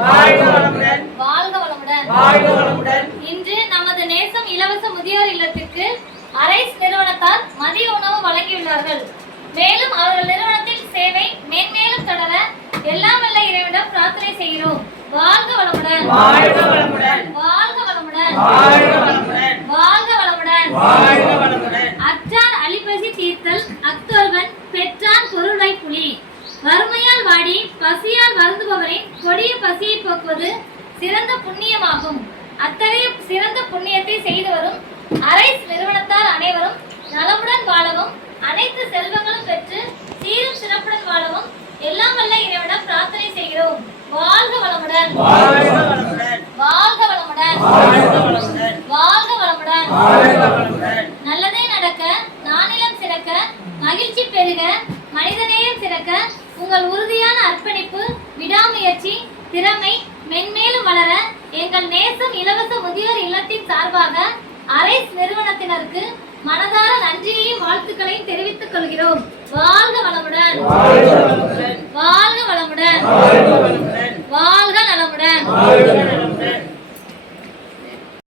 வாழ்க வளமுடன். வாழ்க வளமுடன். வாழ்க வளமுடன். இன்று நமது நேசம் இலவச முதியோர் இல்லத்திற்கு அரைஸ் நிறுவனத்தார் மதிய உணவு வழங்கியுள்ளார்கள். மேலும் அவர்கள் நிறுவனத்தின் சேவை மேன்மேலும் தொடர எல்லாம் வல்ல இறைவனிடம் பிரார்த்தனை செய்கிறோம். வாழ்க வளமுடன். வாழ்க வளமுடன். வாழ்க வளமுடன். வாழ்க வளமுடன். வாழ்க வளமுடன். வாழ்க வளமுடன். அற்றார் அழிப்பசி தீர்த்தல் அக்தோல்வன் பெற்றான் பொருளை புலி. வறுமையால் வாடி பசியால் வருந்துபவரின் கொடிய பசியை போக்குவது சிறந்த புண்ணியமாகும். அத்தகைய சிறந்த புண்ணியத்தை செய்து வரும் அரைஸ் நிறுவனத்தார் அனைவரும் நலமுடன் வாழவும் அனைத்து செல்வங்களும் பெற்று சீரும் சிறப்புடன் வாழவும் எல்லாம் வல்ல இறைவனிடம் பிரார்த்தனை செய்கிறோம். வாழ்க வளமுடன். வாழ்க வளமுடன். வாழ்க வளமுடன். வாழ்க வளமுடன். வாழ்க வளமுடன். வாழ்க வளமுடன். நல்லதே நடக்க, நானிலம் சிறக்க, மகிழ்ச்சி பெருக, மனிதநேயம் சிறக்க உங்கள் உறுதியான அர்ப்பணிப்பு, விடாமுயற்சி, திறமை மென்மேலும் வளர எங்கள் நேசம் இலவச முதியோர் இல்லத்தின் சார்பாக அரைஸ் நிறுவனத்தினருக்கு மனதார நன்றியையும் வாழ்த்துக்களையும் தெரிவித்துக் கொள்கிறோம். வாழ்க வளமுடன். வாழ்க வளமுடன். வாழ்க வளமுடன். வாழ்க வளமுடன். வாழ்க நலமுடன். வாழ்க